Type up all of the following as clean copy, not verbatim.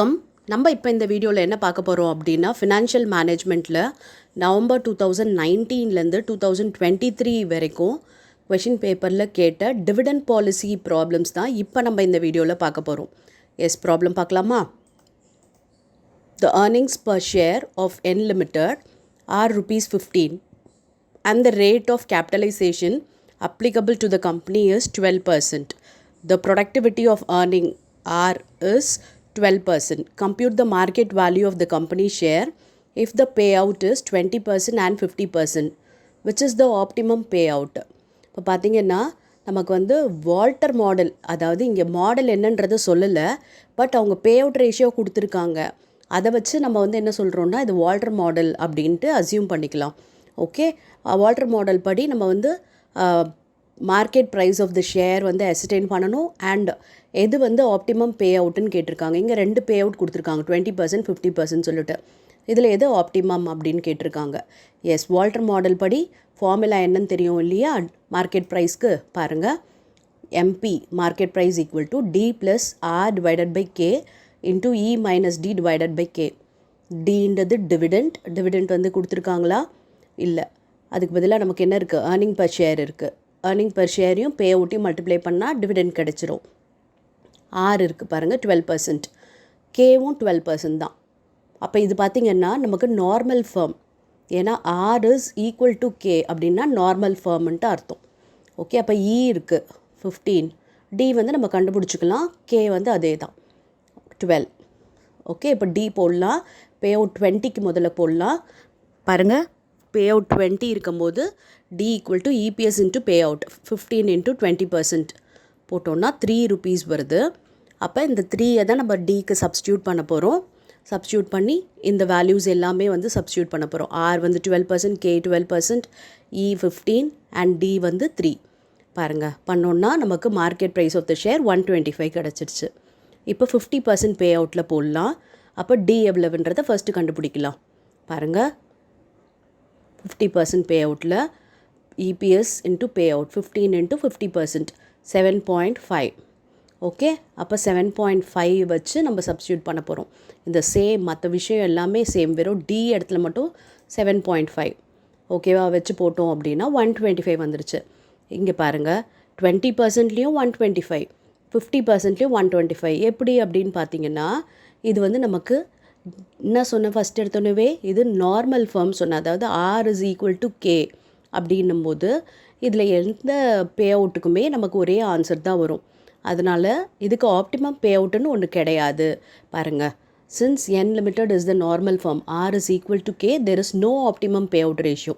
வணக்கம். நம்ம இப்போ இந்த வீடியோவில் என்ன பார்க்க போகிறோம் அப்படின்னா ஃபினான்ஷியல் மேனேஜ்மெண்ட்டில் நவம்பர் 2019லேருந்து 2023 வரைக்கும் கொஷின் பேப்பரில் கேட்ட டிவிடெண்ட் பாலிசி ப்ராப்ளம்ஸ் தான் இப்போ நம்ம இந்த வீடியோவில் பார்க்க போகிறோம். ப்ராப்ளம் பார்க்கலாமா? The earnings per share of N Limited are rupees 15 and the rate of capitalization applicable to the company is 12%. The productivity of earning R is 12%. Compute the market value of the company share if the payout is 20% and 50%, which is the optimum payout. இப்போ பார்த்தீங்கன்னா நமக்கு Walter model, அதாவது இங்கே model என்னன்றதை சொல்லலை, but அவங்க pay out ratio கொடுத்துருக்காங்க. அதை வச்சு நம்ம என்ன சொல்கிறோன்னா இது வால்டர் மாடல் அப்படின்ட்டு அசியூம் பண்ணிக்கலாம். ஓகே, வால்டர் மாடல் படி நம்ம market price of the share ascertain பண்ணணும். அண்ட் எது ஆப்டிமம் பே அவுட்டுன்னு கேட்டிருக்காங்க. இங்கே 2 பே அவுட் கொடுத்துருக்காங்க, 20% 50% சொல்லிட்டு. இதில் எது ஆப்டிமம் அப்படின்னு கேட்டிருக்காங்க. வால்டர் மாடல் படி ஃபார்முலா என்னன்னு தெரியும் இல்லையா? மார்க்கெட் ப்ரைஸ்க்கு பாருங்கள், MP market price equal to D plus R divided by K into E minus D divided by K. டின்றது டிவிடெண்ட் கொடுத்துருக்காங்களா? இல்லை. அதுக்கு பதிலாக நமக்கு என்ன இருக்குது? ஏர்னிங் பர் ஷேர் இருக்குது. ஏர்னிங் பர் ஷேரையும் பே அவுட்டையும் மல்டிப்ளை பண்ணால் டிவிடெண்ட் கிடச்சிரும். ஆர் இருக்குது பாருங்கள், 12%. கேவும் 12% தான். அப்போ இது பார்த்திங்கன்னா நமக்கு நார்மல் ஃபர்ம். ஏன்னா R is equal to K அப்படின்னா நார்மல் ஃபர்ம்ன்ட்டு அர்த்தம். ஓகே, அப்போ இ இருக்குது 15, டி நம்ம கண்டுபிடிச்சிக்கலாம். கே அதே தான் 12. ஓகே, இப்போ டி போடலாம். பே அவுட் 20க்கு முதல்ல போடலாம். பாருங்கள், பே அவுட் 20 இருக்கும்போது D equal to EPS into payout 15 into 20% போட்டோன்னா 3 rupees வருது. அப்போ இந்த 3 தான் நம்ம டிக்கு சப்ஸ்டியூட் பண்ண போகிறோம். சப்ஸ்டியூட் பண்ணி இந்த வேல்யூஸ் எல்லாமே சப்ஸ்டியூட் பண்ண போகிறோம். R 12%, K 12%, E 15 and D 3. பாருங்கள், பண்ணோன்னா நமக்கு market price of the share 125 கிடச்சிருச்சு. இப்போ 50% பே அவுட்டில் போடலாம். அப்போ டி எவ்வளவுன்றதை ஃபஸ்ட்டு கண்டுபிடிக்கலாம். பாருங்கள், 50% பே அவுட்டில் EPS into payout 15 into 50%, 7.5. Okay, அப்போ 7.5 வச்சு நம்ம சப்ஸ்டியூட் பண்ண போகிறோம். இந்த சேம் மற்ற விஷயம் எல்லாமே சேம், வெறும் டி இடத்துல மட்டும் 7.5 ஓகேவா வச்சு போட்டோம் அப்படின்னா 125 வந்துருச்சு. இங்கே பாருங்கள், 20%லேயும் 125, 50%லேயும் 125. எப்படி அப்படின்னு பார்த்தீங்கன்னா இது நமக்கு என்ன சொன்ன ஃபஸ்ட் எடுத்தோன்னே இது நார்மல் ஃபார்ம் சொன்னேன். அதாவது R is equal to K அப்படின்னும் போது இதில் எந்த பே அவுட்டுக்குமே நமக்கு ஒரே ஆன்சர் தான் வரும். அதனால் இதுக்கு ஆப்டிமம் பே அவுட்டுன்னு ஒன்று கிடையாது. பாருங்கள், since N limited is the normal form, R is equal to K, there is no optimum pay out ratio.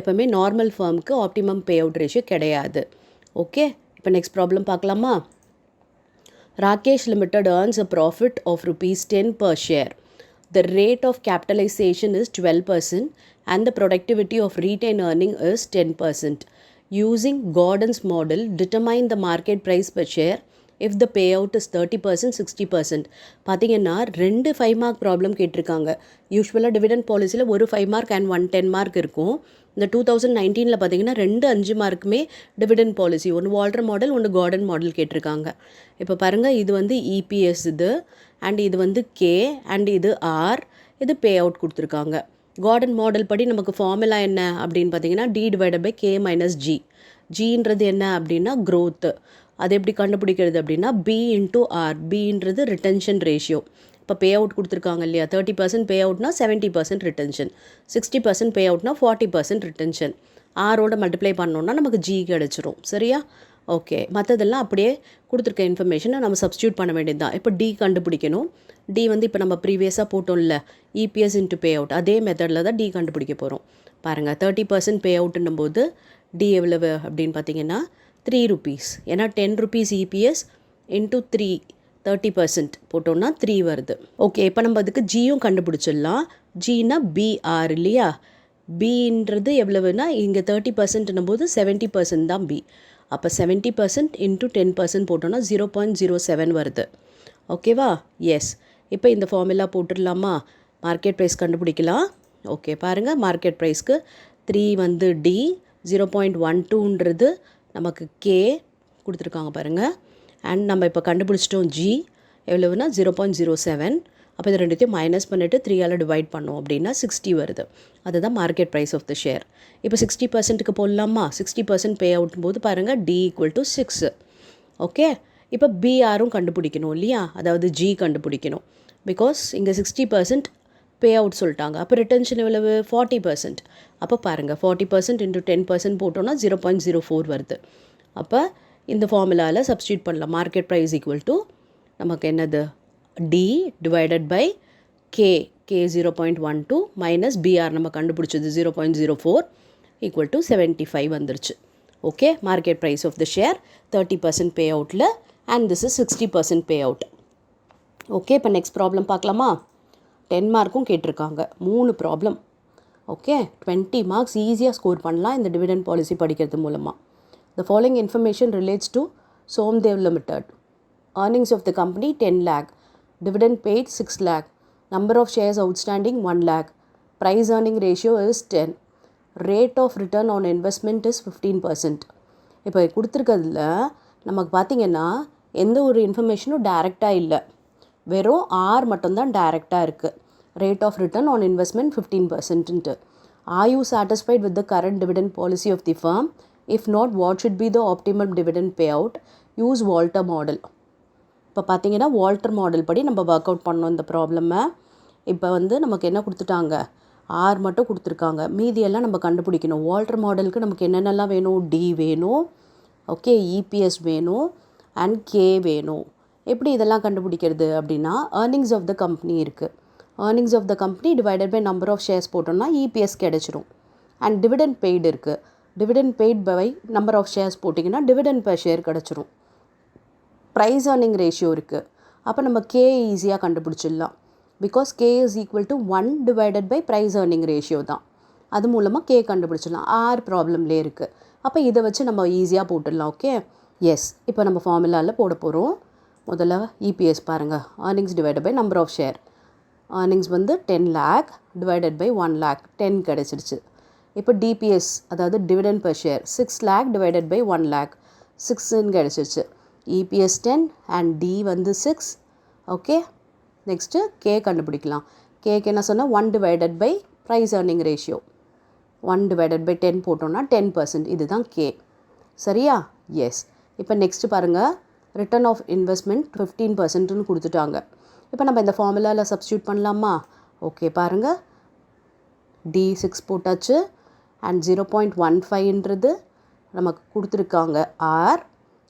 எப்போவுமே நார்மல் ஃபார்முக்கு ஆப்டிமம் பே அவுட் ரேஷியோ கிடையாது. ஓகே, இப்போ நெக்ஸ்ட் ப்ராப்ளம் பார்க்கலாமா? Rakesh Limited earns a profit of rupees 10 per share. The rate of capitalization is 12% and the productivity of retained earning is 10%. Using Gordon's model, determine the market price per share if the payout is 30%, 60%. பார்த்தீங்கன்னா 2 5 mark problem கேட்டிருக்காங்க. யூஸ்வலாக dividend பாலிசியில் ஒரு 5 mark and 1 10 mark இருக்கும். இந்த 2019 பார்த்தீங்கன்னா 2 5 மார்க்குமே dividend policy, ஒன்று Walter model, ஒன்று garden model கேட்டிருக்காங்க. இப்போ பாருங்கள், இது இபிஎஸ் இது, அண்ட் இது கே, அண்ட் இது ஆர், இது பே அவுட் கொடுத்துருக்காங்க. கார்டன் மாடல் படி நமக்கு ஃபார்முலா என்ன அப்படின்னு பார்த்தீங்கன்னா D divided by K minus G. ஜின்றது என்ன அப்படின்னா க்ரோத்து. அது எப்படி கண்டுபிடிக்கிறது அப்படின்னா பி இன்ட்டு ஆர். பின்றது ரிட்டென்ஷன் ரேஷியோ. இப்போ பே அவுட் கொடுத்துருக்காங்க இல்லையா? 30% பே அவுட்னா 70% ரிட்டென்ஷன், 60% பே அவுட்னா 40% ரிட்டென்ஷன். ஆரோட மல்டிப்ளை பண்ணோன்னா நமக்கு ஜி கிடச்சிரும். சரியா? ஓகே, மற்றதெல்லாம் அப்படியே கொடுத்துருக்க இன்ஃபர்மேஷனை நம்ம சப்ஸ்டியூட் பண்ண வேண்டியது தான். இப்போ டி கண்டுபிடிக்கணும். டி இப்போ நம்ம ப்ரீவியஸாக போட்டோம்ல, இபிஎஸ் இன்ட்டு பே அவுட், அதே மெத்தடில் தான் டி கண்டுபிடிக்க போகிறோம். பாருங்கள், 30% பே அவுட்டுன்னும் போது டி எவ்வளவு அப்படின்னு பார்த்தீங்கன்னா 3 rupees. ஏன்னா 10 rupees இபிஎஸ் இன்ட்டு 3, 30% போட்டோன்னா 3 வருது. ஓகே, இப்போ நம்ம அதுக்கு ஜியும் கண்டுபிடிச்சிடலாம். ஜின்னா பிஆர் இல்லையா? பின்றது எவ்வளவுனா இங்கே 30%ன்னும் போது 70% தான் பி. அப்போ 70% இன்ட்டு 10% போட்டோன்னா 0.07 வருது. ஓகேவா? எஸ். இப்போ இந்த ஃபார்முலா போட்டுடலாமா? மார்க்கெட் ப்ரைஸ் கண்டுபிடிக்கலாம். ஓகே, பாருங்கள், மார்க்கெட் ப்ரைஸ்க்கு 3 டி, 0.12ன்றது நமக்கு கே கொடுத்துருக்காங்க பாருங்கள். அண்ட் நம்ம இப்போ கண்டுபிடிச்சிட்டோம் ஜி எவ்வளவுனா 0.07. அப்போ இது ரெண்டுத்தையும் மைனஸ் பண்ணிவிட்டு 3ஆல் டிவைட் பண்ணோம் அப்படின்னா 60 வருது. அதுதான் market price of the share. இப்போ 60%க்கு போடலாமா? 60% பே அவுட்டும் போது பாருங்கள் D = 6. ஓகே, இப்போ பிஆரும் கண்டுபிடிக்கணும் இல்லையா, அதாவது ஜி கண்டுபிடிக்கணும். பிகாஸ் இங்கே 60% பே அவுட் சொல்லிட்டாங்க. அப்போ ரிட்டன்ஷன் எவ்வளவு? 40%. அப்போ பாருங்கள் 40% × 10% போட்டோன்னா 0.04 வருது. அப்போ இந்த ஃபார்முலாவில் சப்ஸ்டியூட் பண்ணலாம். மார்க்கெட் ப்ரைஸ் = நமக்கு என்னது? D divided by K 0.12 minus BR நம்ம கண்டுபிடிச்சது 0.04 = 75 வந்துருச்சு. Okay, market price of the share 30% பே அவுட்டில் and this is 60% pay out. Okay, இப்போ நெக்ஸ்ட் ப்ராப்ளம் பார்க்கலாமா? 10 மார்க்கும் கேட்டிருக்காங்க, 3 ப்ராப்ளம். ஓகே, 20 மார்க்ஸ் ஈஸியாக ஸ்கோர் பண்ணலாம் இந்த டிவிடெண்ட் பாலிசி படிக்கிறது மூலமாக. The following information relates to Somdev Limited. Earnings of the company 10 lakh. Dividend paid 6 lakh. Number of shares outstanding 1 lakh. Price earning ratio is 10. Rate of return on investment is 15%. இப்போ கொடுத்துருக்கிறதுல நமக்கு பார்த்திங்கன்னா எந்த ஒரு இன்ஃபர்மேஷனும் டைரெக்டாக இல்லை, வெறும் ஆர் மட்டும்தான் டைரெக்டாக இருக்குது. Rate of return on investment 15%. Are you satisfied with the current dividend policy of the firm? If not, what should be the optimal dividend payout? Use Walter model. இப்போ பார்த்தீங்கன்னா வால்டர் மாடல் படி நம்ம work out பண்ணோம் இந்த ப்ராப்ளமை. இப்போ வந்து நமக்கு என்ன கொடுத்துட்டாங்க? ஆர் மட்டும் கொடுத்துருக்காங்க, மீதியெல்லாம் நம்ம கண்டுபிடிக்கணும். வால்டர் மாடலுக்கு நமக்கு என்னென்னலாம் வேணும்? டி வேணும், ஓகே, இபிஎஸ் வேணும் அண்ட் கே வேணும். எப்படி இதெல்லாம் கண்டுபிடிக்கிறது அப்படின்னா, ஏர்னிங்ஸ் ஆஃப் த கம்பெனி இருக்குது. Earnings of the company divided by number of shares போட்டோம்னா இபிஎஸ் கிடச்சிரும். அண்ட் டிவிடெண்ட் பெய்டு இருக்குது. Dividend paid by number of shares போட்டிங்கன்னா டிவிடெண்ட் பர் ஷேர் கிடச்சிரும். ப்ரைஸ் ஏர்னிங் ரேஷியோ இருக்குது. அப்போ நம்ம கே ஈஸியாக கண்டுபிடிச்சிடலாம். Because K is equal to 1 divided by price earning ratio தான். அது மூலமாக கே கண்டுபிடிச்சிடலாம். ஆர் ப்ராப்ளம்லேயே இருக்குது. அப்போ இதை வச்சு நம்ம ஈஸியாக போட்டுடலாம். Okay, yes. இப்போ நம்ம ஃபார்முலாவில் போட போகிறோம். முதல்ல இபிஎஸ் பாருங்கள், earnings divided by number of share. Earnings வந்து 10 lakh டிவைடட் பை 1 lakh 10 கிடச்சிருச்சு. இப்போ டிபிஎஸ் அதாவது dividend per share 6 lakh divided by 1 lakh 6ன்னு கிடச்சிருச்சு. இபிஎஸ் 10 அண்ட் டி வந்து 6. ஓகே, நெக்ஸ்ட்டு கே கண்டுபிடிக்கலாம். கேக்கு என்ன சொன்னால் 1 divided by price earning ratio. 1 divided by 10 போட்டோம்னா 10%. இதுதான் கே. சரியா? எஸ். இப்போ நெக்ஸ்ட்டு பாருங்கள், ரிட்டர்ன் ஆஃப் இன்வெஸ்ட்மெண்ட் 15%ன்னு கொடுத்துட்டாங்க. இப்போ நம்ம இந்த ஃபார்முலாவில் சப்ஸ்டியூட் பண்ணலாமா? ஓகே, பாருங்கள், டி 6 போட்டாச்சு அண்ட் 0.15ன்றது நமக்கு கொடுத்துருக்காங்க ஆர்.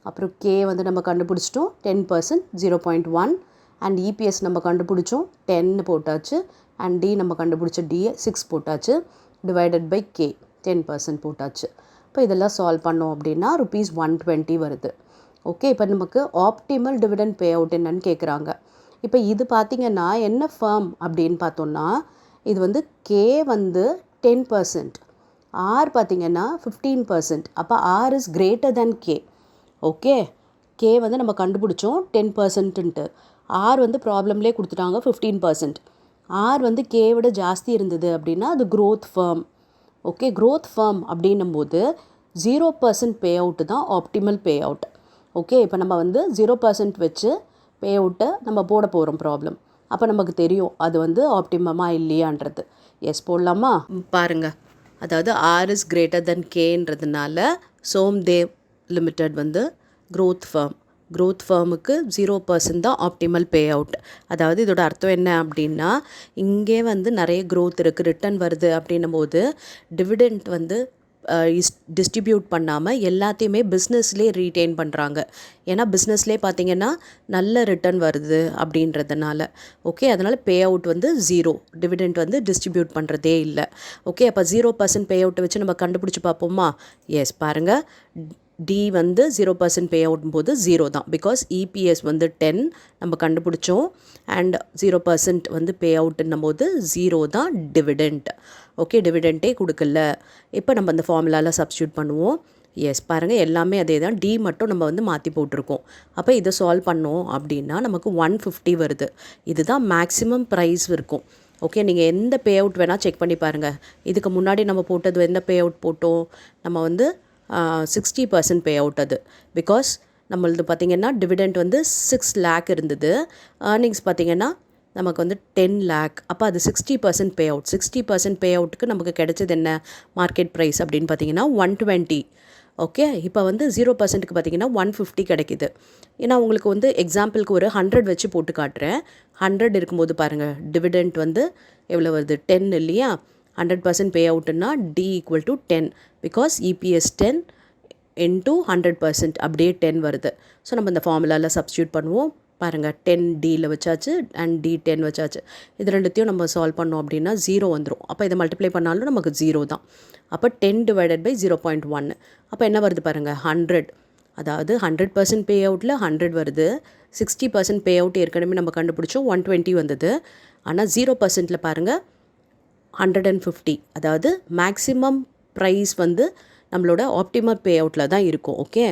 அப்புறம் கே வந்து நம்ம கண்டுபிடிச்சிட்டோம் 10%, 0.1. அண்ட் இபிஎஸ் நம்ம கண்டுபிடிச்சோம் 10 போட்டாச்சு. அண்ட் டி நம்ம கண்டுபிடிச்ச டி 6 போட்டாச்சு. டிவைடட் பை கே 10% போட்டாச்சு. இப்போ இதெல்லாம் சால்வ் பண்ணோம் அப்படின்னா ₹120 வருது. ஓகே, இப்போ நமக்கு ஆப்டிமல் டிவிடெண்ட் பே அவுட் என்னன்னு கேட்குறாங்க. இப்போ இது பார்த்திங்கன்னா என்ன ஃபர்ம் அப்படின்னு பார்த்தோன்னா, இது வந்து கே வந்து 10%, ஆர் பார்த்திங்கன்னா 15%. அப்போ R is greater than K. Okay, K வந்து நம்ம கண்டுபிடிச்சோம் 10%ன்ட்டு. ஆர் வந்து ப்ராப்ளம்லேயே கொடுத்துட்டாங்க 15%. ஆர் வந்து கே விட ஜாஸ்தி இருந்தது அப்படின்னா அது growth firm. Okay, growth firm அப்படின்னும் போது 0% பே அவுட்டு தான் ஆப்டிமல் பே அவுட். ஓகே, இப்போ நம்ம வந்து 0% வச்சு பே அவுட்டை நம்ம போட போகிறோம் ப்ராப்ளம். அப்போ நமக்கு தெரியும் அது வந்து ஆப்டிமமாக இல்லையான்றது. எஸ் போடலாமா? பாருங்கள், அதாவது ஆர் இஸ் கிரேட்டர் தென் கேன்றதுனால சோம்தேவ் லிமிடெட் வந்து க்ரோத் ஃபர்ம். க்ரோத் ஃபர்முக்கு 0% தான் ஆப்டிமல் பே அவுட். அதாவது இதோட அர்த்தம் என்ன அப்படின்னா, இங்கே வந்து நிறைய க்ரோத் இருக்குது, ரிட்டர்ன் வருது அப்படின்னும் போது டிவிடெண்ட் வந்து டிஸ்ட்ரிபியூட் பண்ணாமல் எல்லாத்தையுமே பிஸ்னஸ்லேயே ரீட்டைன் பண்ணுறாங்க. ஏன்னா பிஸ்னஸ்லேயே பார்த்திங்கன்னா நல்ல ரிட்டர்ன் வருது அப்படின்றதுனால. ஓகே, அதனால் பே அவுட் வந்து 0, டிவிடெண்ட் வந்து டிஸ்ட்ரிபியூட் பண்ணுறதே இல்லை. ஓகே, அப்போ 0% பே அவுட்டை வச்சு நம்ம கண்டுபிடிச்சி பார்ப்போமா? எஸ், பாருங்கள், டி வந்து 0% பே அவுட்டும் போது 0 தான். பிகாஸ் இபிஎஸ் வந்து 10 நம்ம கண்டுபிடிச்சோம் அண்ட் 0% வந்து பே அவுட்டுன்னும் போது 0 தான் டிவிடெண்ட். ஓகே, டிவிடெண்ட்டே கொடுக்கல. இப்போ நம்ம அந்த ஃபார்முலாவில் சப்ஸ்டியூட் பண்ணுவோம். எஸ், பாருங்கள், எல்லாமே அதே தான். டி மட்டும் நம்ம வந்து மாற்றி போட்டிருக்கோம். அப்போ இதை சால்வ் பண்ணோம் அப்படின்னா நமக்கு 150 வருது. இதுதான் மேக்ஸிமம் ப்ரைஸ் இருக்கும். ஓகே, நீங்கள் எந்த பே அவுட் வேணால் செக் பண்ணி பாருங்கள். இதுக்கு முன்னாடி நம்ம போட்டது எந்த பே அவுட் போட்டோம்? நம்ம வந்து 60% பே அவுட். அது பிகாஸ் நம்மளது பார்த்திங்கன்னா டிவிடெண்ட் வந்து 6 lakh இருந்தது. ஏர்னிங்ஸ் பார்த்திங்கன்னா நமக்கு வந்து 10 lakh. அப்போ அது 60% பே அவுட். 60% பே அவுட்டுக்கு நமக்கு கிடைச்சது என்ன மார்க்கெட் ப்ரைஸ் அப்படின்னு பார்த்தீங்கன்னா 120. ஓகே, இப்போ வந்து 0%க்கு பார்த்தீங்கன்னா 150 கிடைக்கிது. ஏன்னா உங்களுக்கு வந்து எக்ஸாம்பிளுக்கு ஒரு 100 வச்சு போட்டு காட்டுறேன். 100 இருக்கும்போது பாருங்கள், டிவிடெண்ட் வந்து எவ்வளோ வருது, 10 இல்லையா? 100% பே அவுட்டுன்னா D equal to 10, because EPS 10 into 100% அப்படியே 10 வருது. ஸோ நம்ம இந்த ஃபார்முலாவில் சப்ஸ்டியூட் பண்ணுவோம். பாருங்கள், 10 டியில் வச்சாச்சு அண்ட் டி 10 வச்சாச்சு. இது ரெண்டுத்தையும் நம்ம சால்வ் பண்ணோம் அப்படின்னா 0 வந்துடும். அப்போ இதை மல்டிப்ளை பண்ணாலும் நமக்கு 0 தான். அப்போ 10 டிவைடட் பை 0.1. அப்போ என்ன வருது பாருங்கள், 100. அதாவது 100% பே அவுட்டில் 100 வருது. 60% பே அவுட் ஏற்கனவே நம்ம கண்டுபிடிச்சோம், 120 வந்தது. ஆனால் 0%ல் பாருங்கள் 150. அதாவது மேக்ஸிமம் ப்ரைஸ் வந்து நம்மளோட ஆப்டிமம் பே அவுட்டில் தான் இருக்கும். ஓகே,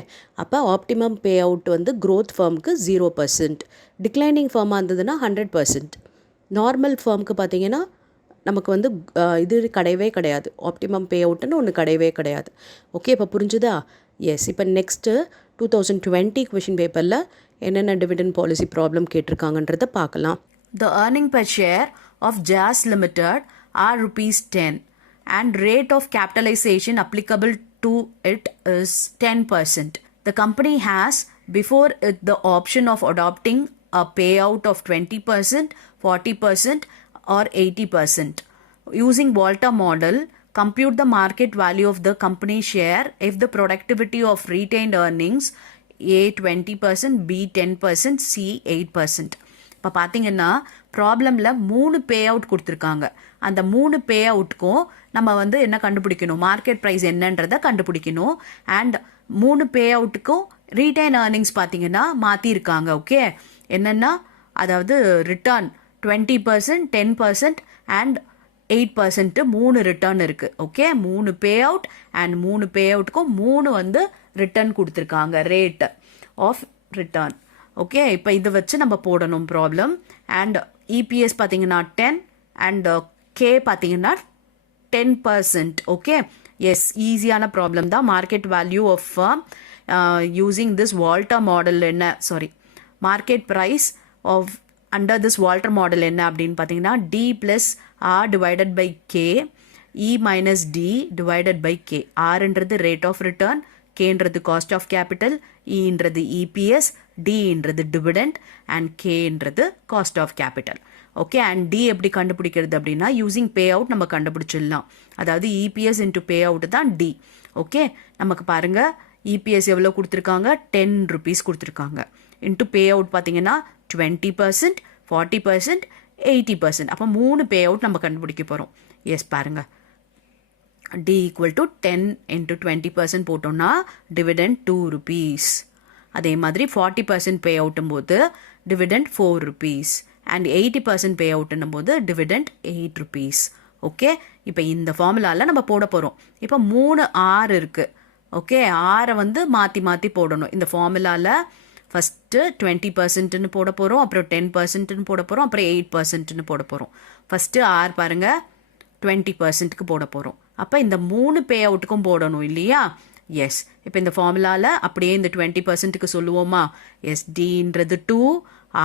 அப்போ ஆப்டிமம் பே அவுட் வந்து க்ரோத் ஃபர்முக்கு 0%, டிக்ளைனிங் ஃபர்மாக இருந்ததுன்னா 100%. நார்மல் ஃபர்முக்கு பார்த்தீங்கன்னா நமக்கு வந்து இது கிடையவே கிடையாது, ஆப்டிமம் பே அவுட்டுன்னு ஒன்று கிடையவே கிடையாது. ஓகே, இப்போ புரிஞ்சுதா? எஸ். இப்போ நெக்ஸ்ட்டு 2020 கொஷின் பேப்பரில் என்னென்ன டிவிடெண்ட் பாலிசி ப்ராப்ளம் கேட்டிருக்காங்கன்றதை பார்க்கலாம். The earning per share of JAS Limited are ₹10 and rate of capitalization applicable to it is 10%. The company has before it the option of adopting a payout of 20%, 40% or 80%. Using Volta model, compute the market value of the company share if the productivity of retained earnings A 20%, B 10%, C 8%. இப்போ பார்த்தீங்கன்னா ப்ராப்ளமில் 3 pay out கொடுத்துருக்காங்க. அந்த 3 பே அவுட்டுக்கும் நம்ம வந்து என்ன கண்டுபிடிக்கணும், market price என்னன்றதை கண்டுபிடிக்கணும். அண்ட் 3 பே அவுட்டுக்கும் ரீட்டைன் ஏர்னிங்ஸ் பார்த்தீங்கன்னா மாற்றிருக்காங்க. ஓகே, என்னென்னா அதாவது ரிட்டர்ன் 20%, 10% அண்ட் 8% 3 ரிட்டர்ன் இருக்குது. ஓகே, 3 பே அவுட் அண்ட் 3 பே அவுட்டுக்கும் 3 வந்து ரிட்டர்ன் கொடுத்துருக்காங்க, ரேட் ஆஃப் ரிட்டர்ன். ஓகே, இப்போ இதை வச்சு நம்ம போடணும் ப்ராப்ளம். அண்ட் இபிஎஸ் பார்த்தீங்கன்னா 10 அண்ட் கே பார்த்தீங்கன்னா 10%. ஓகே, எஸ், ஈஸியான ப்ராப்ளம் தான். Market value of firm using this Walter model என்ன, sorry, market price of under this Walter model என்ன அப்படின்னு பார்த்தீங்கன்னா D plus R divided by K, E minus D divided by K. ஆர்ன்றது rate of return, கேன்றது cost of capital, இன்றது EPS, டின்றது dividend and கேன்றது cost of capital. Okay, and D எப்படி கண்டுபிடிக்கிறது அப்படின்னா யூஸிங் பே அவுட் நம்ம கண்டுபிடிச்சிடலாம். அதாவது இபிஎஸ் இன்ட்டு பே அவுட் தான் டி. ஓகே, நமக்கு பாருங்க இபிஎஸ் எவ்வளோ கொடுத்துருக்காங்க, ₹10 கொடுத்துருக்காங்க. இன்ட்டு பே அவுட் பார்த்தீங்கன்னா 20%, 40%, 80%. அப்போ 3 பே அவுட் நம்ம கண்டுபிடிக்க போகிறோம். எஸ், பாருங்க, D equal to 10 into 20% போட்டோம்னா டிவிடெண்ட் ₹2. அதே மாதிரி 40% பே அவுட்டும் போது டிவிடெண்ட் ₹4 அண்ட் 80% பே அவுட்னும் போது டிவிடெண்ட் ₹8. ஓகே, இப்போ இந்த ஃபார்முலாவில் நம்ம போட போகிறோம். இப்போ 3 R இருக்குது. ஓகே, ஆரை வந்து மாற்றி மாற்றி போடணும். இந்த ஃபார்முலாவில் ஃபஸ்ட்டு 20%ன்னு போட போகிறோம், அப்புறம் 10%ன்னு போட போகிறோம், அப்புறம் 8%ன்னு போட போகிறோம். ஃபஸ்ட்டு ஆர் பாருங்கள் 20%க்கு போட போகிறோம். அப்போ இந்த 3 பே அவுட்டுக்கும் போடணும் இல்லையா? எஸ். இப்போ இந்த ஃபார்முலாவில் அப்படியே இந்த 20%க்கு சொல்லுவோமா? எஸ், டின்றது 2,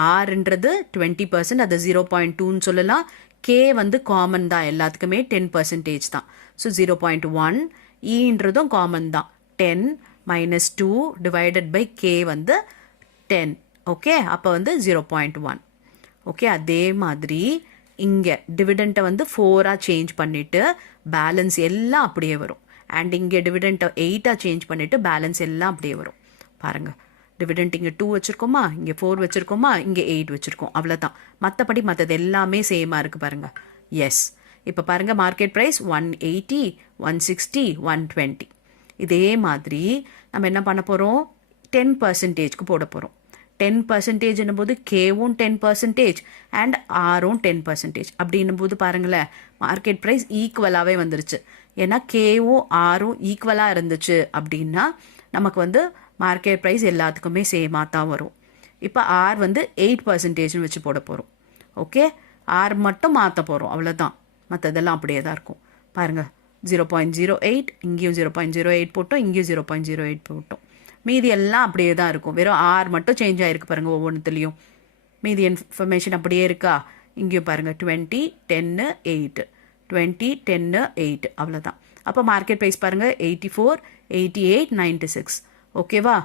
ஆர்ன்றது 20%, அது 0.2ன்னு சொல்லலாம். கே வந்து காமன் தான், எல்லாத்துக்குமே 10% தான். ஸோ 0.1, ஈன்றதும் காமன் தான், 10 மைனஸ் 2 டிவைடட் பை கே வந்து 10. ஓகே, அப்போ வந்து 0.1. ஓகே, அதே மாதிரி இங்கே டிவிடெண்ட்டை வந்து 4ஆக சேஞ்ச் பண்ணிவிட்டு பேலன்ஸ் எல்லாம் அப்படியே வரும். அண்ட் இங்கே டிவிடெண்ட்டை 8ஆக சேஞ்ச் பண்ணிவிட்டு பேலன்ஸ் எல்லாம் அப்படியே வரும். பாருங்கள், டிவிடெண்ட் இங்கே 2 வச்சுருக்கோமா, இங்கே 4 வச்சுருக்கோமா, இங்கே 8 வச்சுருக்கோம், அவ்வளோதான். மற்றபடி மற்றது எல்லாமே சேமாக இருக்குது பாருங்கள். எஸ், இப்போ பாருங்கள் மார்க்கெட் ப்ரைஸ் 180, 160, 120. இதே மாதிரி நம்ம என்ன பண்ண போகிறோம், 10%க்கு போட போகிறோம். 10% போது கேவும் 10% அண்ட் ஆரும் 10%. அப்படின்னும் போது பாருங்களேன், மார்க்கெட் ப்ரைஸ் ஈக்குவலாகவே வந்துருச்சு. ஏன்னா கேவும் ஆரும் ஈக்குவலாக இருந்துச்சு அப்படின்னா நமக்கு வந்து மார்க்கெட் ப்ரைஸ் எல்லாத்துக்குமே சேமாக தான் வரும். இப்போ ஆர் வந்து 8%ன்னு வச்சு போட போகிறோம். ஓகே, ஆர் மட்டும் மாற்ற போகிறோம், அவ்வளோதான். மற்றதெல்லாம் அப்படியே தான் இருக்கும். பாருங்கள், 0.08, இங்கேயும் 0.08 போட்டோம், இங்கேயும் 0.08 போட்டோம். மீதி எல்லாம் அப்படியே தான் இருக்கும். வெறும் ஆர் மட்டும் சேஞ்ச் ஆகிருக்கு பாருங்கள் ஒவ்வொன்றுத்துலேயும். மீதி இன்ஃபர்மேஷன் அப்படியே இருக்கா? இங்கேயும் பாருங்கள் 20 10 8 20 10 8 அவ்வளோதான். அப்போ மார்க்கெட் ப்ரைஸ் பாருங்கள் 84 88 96. ஓகேவா?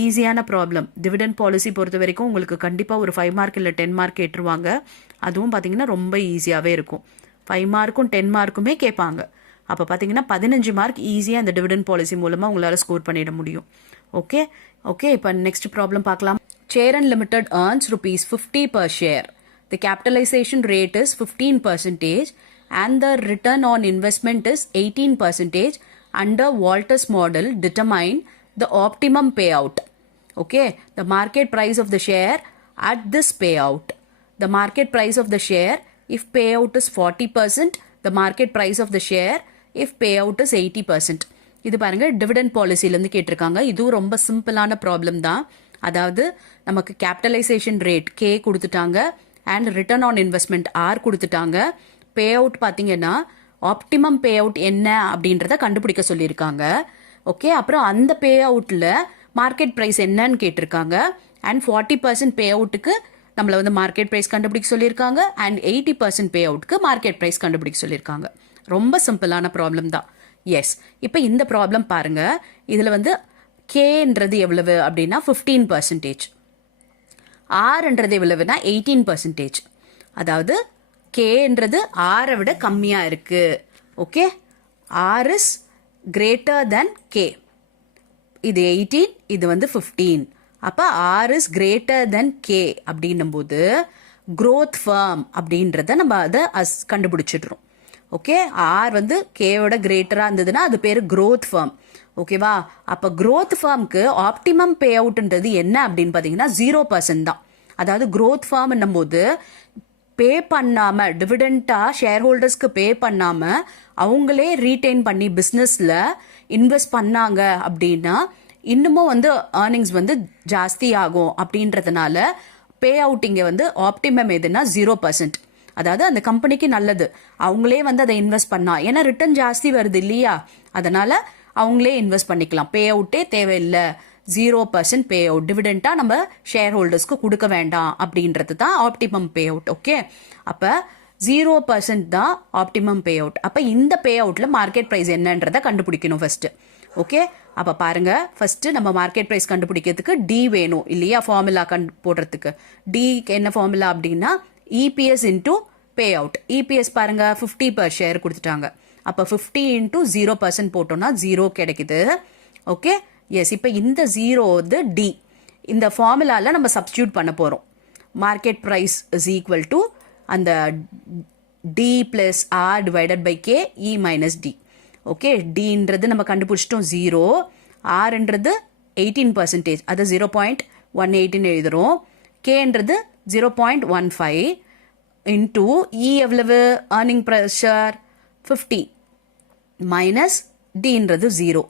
ஈஸியான ப்ராப்ளம். டிவிடெண்ட் பாலிசி பொறுத்த வரைக்கும் உங்களுக்கு கண்டிப்பாக ஒரு 5 மார்க் இல்லை 10 மார்க் கேட்டுருவாங்க. அதுவும் பார்த்தீங்கன்னா ரொம்ப ஈஸியாகவே இருக்கும். 5 மார்க்கும் 10 மார்க்குமே கேட்பாங்க. அப்போ பார்த்தீங்கன்னா 15 மார்க் ஈஸியாக அந்த டிவிடெண்ட் பாலிசி மூலமாக உங்களால் ஸ்கோர் பண்ணிட முடியும். ஓகே ஓகே இப்போ நெக்ஸ்ட் ப்ராப்ளம் பார்க்கலாம். Charan Limited earns rupees 50 per share. The capitalization rate is 15% and the return on investment is 18%. Under Walter's model, determine the optimum payout. Okay, the market price of the share at this payout. The market price of the share if payout is 40%, the market price of the share if payout is 80%. இது பாருங்க dividend பாலிசிலேருந்து கேட்டிருக்காங்க. இதுவும் ரொம்ப சிம்பிளான problem தான். அதாவது நமக்கு capitalisation rate K கொடுத்துட்டாங்க and return on investment R கொடுத்துட்டாங்க. பே அவுட் பார்த்தீங்கன்னா ஆப்டிமம் பே அவுட் என்ன அப்படின்றத கண்டுபிடிக்க சொல்லியிருக்காங்க. ஓகே, அப்புறம் அந்த பே அவுட்டில் மார்க்கெட் ப்ரைஸ் என்னன்னு கேட்டிருக்காங்க. அண்ட் 40% பே அவுட்டுக்கு நம்மளை வந்து மார்க்கெட் ப்ரைஸ் கண்டுபிடிக்க சொல்லியிருக்காங்க. அண்ட் 80% பே அவுட்டுக்கு மார்க்கெட் ப்ரைஸ் கண்டுபிடிக்க சொல்லியிருக்காங்க. ரொம்ப சிம்பிளான ப்ராப்ளம் தான். எஸ், இப்போ இந்த ப்ராப்ளம் பாருங்க. இதில் வந்து கேன்றது எவ்வளவு அப்படின்னா 15%, ஆர்ன்றது எவ்வளவுனா 18%. அதாவது கேன்றது ஆரை விட கம்மியாக இருக்கு. Okay, R is greater than K. இது 18, இது வந்து 15. அப்போ R is greater than K அப்படின்னும் போது growth firm அப்படின்றத நம்ம அதை கண்டுபிடிச்சிடுறோம். ஓகே, ஆர் வந்து கேவோட கிரேட்டராக இருந்ததுன்னா அது பேர் growth firm. ஓகேவா? அப்போ growth firmக்கு ஆப்டிமம் பே அவுட்ன்றது என்ன அப்படின்னு பார்த்தீங்கன்னா 0% தான். அதாவது growth firmன்னும் போது பே பண்ணாமல் டிவிடெண்ட்டாக ஷேர் ஹோல்டர்ஸ்க்கு பே பண்ணாமல் அவங்களே ரீட்டைன் பண்ணி பிஸ்னஸில் இன்வெஸ்ட் பண்ணாங்க அப்படின்னா இன்னமும் வந்து ஏர்னிங்ஸ் வந்து ஜாஸ்தி ஆகும். அப்படின்றதுனால பே அவுட் இங்கே வந்து ஆப்டிமம் எதுனா 0%. அதாவது அந்த கம்பெனிக்கு நல்லது, அவங்களே வந்து அதை இன்வெஸ்ட் பண்ணா, ஏன்னா ரிட்டர்ன் ஜாஸ்தி வருது இல்லையா, அதனால அவங்களே இன்வெஸ்ட் பண்ணிக்கலாம். பே அவுட்டே தேவையில்லை, 0% பே அவுட் டிவிடெண்டாக நம்ம ஷேர் ஹோல்டர்ஸ்க்கு கொடுக்க வேண்டாம் அப்படின்றது தான் ஆப்டிமம் பே அவுட். ஓகே, அப்போ 0% தான் ஆப்டிமம் பே அவுட். அப்போ இந்த பே அவுட்டில் மார்க்கெட் ப்ரைஸ் என்னன்றதை கண்டுபிடிக்கணும் ஃபர்ஸ்ட். ஓகே, அப்போ பாருங்க, ஃபர்ஸ்ட் நம்ம மார்க்கெட் ப்ரைஸ் கண்டுபிடிக்கிறதுக்கு டி வேணும் இல்லையா, ஃபார்முலா போடுறதுக்கு. டிக்கு என்ன ஃபார்முலா அப்படின்னா EPS into pay out. EPS பாருங்க 50 per share கொடுத்துட்டாங்க. அப்போ 50 into 0% போட்டோம்னா 0 கிடைக்குது. ஓகே, எஸ், இப்போ இந்த 0 வந்து டி. இந்த ஃபார்முலாவில் நம்ம சப்ஸ்டியூட் பண்ண போகிறோம். Market price is equal to அந்த D plus R divided by K E minus D. Okay, டின்றது நம்ம கண்டுபிடிச்சிட்டோம் 0, ஆர்ன்றது 18%, அது 0.18 எழுதுகிறோம். கேன்றது 0.15 இன்டூ இ எவ்வளவு ஏர்னிங் ப்ரெஷர் 50 மைனஸ் டின்றது 0.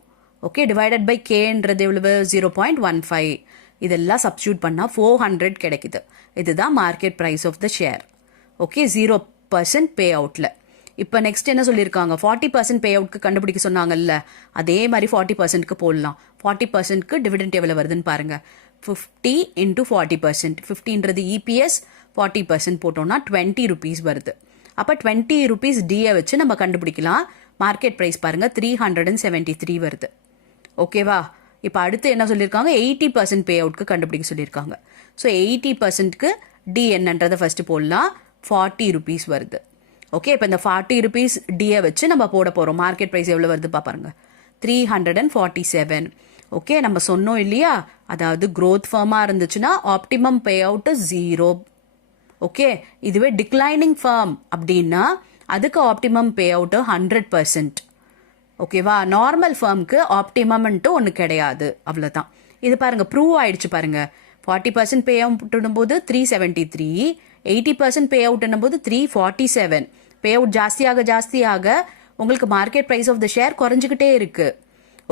ஓகே, டிவைடட் பை கேன்றது எவ்வளவு 0.15. இதெல்லாம் சப்ஸ்டியூட் பண்ணால் 400 கிடைக்குது. இதுதான் market price of the share. Okay, 0% பே அவுட்டில். இப்போ நெக்ஸ்ட் என்ன சொல்லியிருக்காங்க, 40% பே அவுட்க்கு கண்டுபிடிக்க சொன்னாங்கல்ல, அதே மாதிரி 40%க்கு போடலாம். 40%க்கு டிவிடெண்ட் எவ்வளோ வருதுன்னு பாருங்க, 50 into 40%. 50ன்றது இபிஎஸ், 40% போட்டோம்னா 20 rupees வருது. அப்போ 20 rupees டியை வச்சு நம்ம கண்டுபிடிக்கலாம். மார்க்கெட் ப்ரைஸ் பாருங்க 373 வருது. ஓகேவா? இப்போ அடுத்து என்ன சொல்லியிருக்காங்க, 80% பே அவுட்க்கு கண்டுபிடிக்க சொல்லியிருக்காங்க. ஸோ 80%க்கு டி என்னன்றதை ஃபர்ஸ்ட் போடலாம். 40 rupees வருது. ஓகே, இப்போ இந்த 40 rupees டியை வச்சு நம்ம போட போகிறோம். மார்க்கெட் ப்ரைஸ் எவ்வளோ வருது பாருங்க, 347. ஓகே, நம்ம சொன்னோம் இல்லையா, அதாவது growth firm-ஆ இருந்துச்சுன்னா ஆப்டிமம் பே அவுட் 0. ஓகே, இதுவே டிக்ளைனிங் ஃபார்ம் அப்படின்னா அதுக்கு ஆப்டிமம் பே அவுட் 100%. ஓகேவா? நார்மல் ஃபார்முக்கு ஆப்டிமம்ன்ட்டு ஒன்று கிடையாது, அவ்வளோதான். இது பாருங்க ப்ரூவ் ஆயிடுச்சு பாருங்க. 40% பே அவுட்னும் போது 373, 80% பே அவுட்னும் போது 347. பே அவுட் ஜாஸ்தியாக உங்களுக்கு market price of the share குறைஞ்சிக்கிட்டே இருக்கு.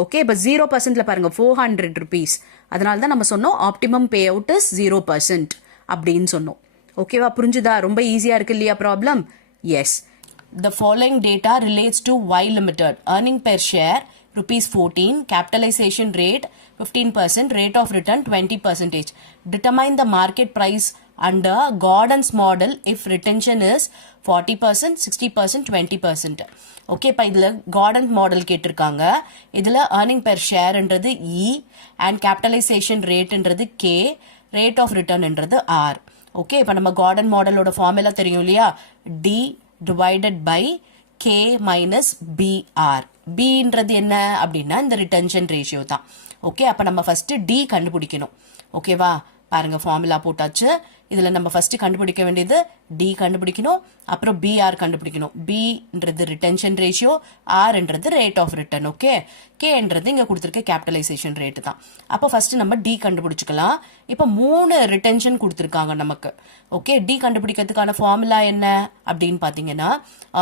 ஓகே, இப்போ 0%ல பாருங்க 400 rupees. அதனால தான் நம்ம சொன்னோம் ஆப்டிமம் பே அவுட் இஸ் 0% அப்படின்னு சொன்னோம். ஓகேவா? புரிஞ்சுதா? ரொம்ப ஈஸியா இருக்கு இல்லையா problem? Yes. The following data relates to Y Limited. Earning per share rupees 14, capitalization rate 15%, rate of return 20%. Determine the market price under Gordon's model if retention is 40%, 60%, 20%. Okay, இப்போ இதில் கார்டன் மாடல் கேட்டிருக்காங்க. இதில் earning per ஷேர்ன்றது E and capitalisation ரேட்ன்றது K, rate of ரிட்டர்ன்ன்றது R. Okay, இப்போ நம்ம Gordon மாடலோட ஃபார்முலா தெரியும் இல்லையா, D divided by K minus BR. பின்றது என்ன அப்படின்னா இந்த ரிட்டன்ஷன் ரேஷியோ தான். ஓகே, அப்போ நம்ம ஃபர்ஸ்ட் டி கண்டுபிடிக்கணும். ஓகேவா, பாருங்க ஃபார்முலா போட்டாச்சு. இதில் நம்ம ஃபர்ஸ்ட் கண்டுபிடிக்க வேண்டியது டி கண்டுபிடிக்கணும், அப்புறம் பிஆர் கண்டுபிடிக்கணும். பின்றது ரிட்டன்ஷன் ரேஷியோ, ஆர்ன்றது ரேட் ஆஃப் ரிட்டர்ன். ஓகே, கேன்றது இங்கே கொடுத்துருக்க கேபிட்டலைசேஷன் ரேட்டு தான். அப்போ ஃபர்ஸ்ட் நம்ம டி கண்டுபிடிச்சிக்கலாம். இப்போ 3 ரிட்டன்ஷன் கொடுத்துருக்காங்க நமக்கு. ஓகே, டி கண்டுபிடிக்கிறதுக்கான ஃபார்முலா என்ன அப்படின்னு பார்த்தீங்கன்னா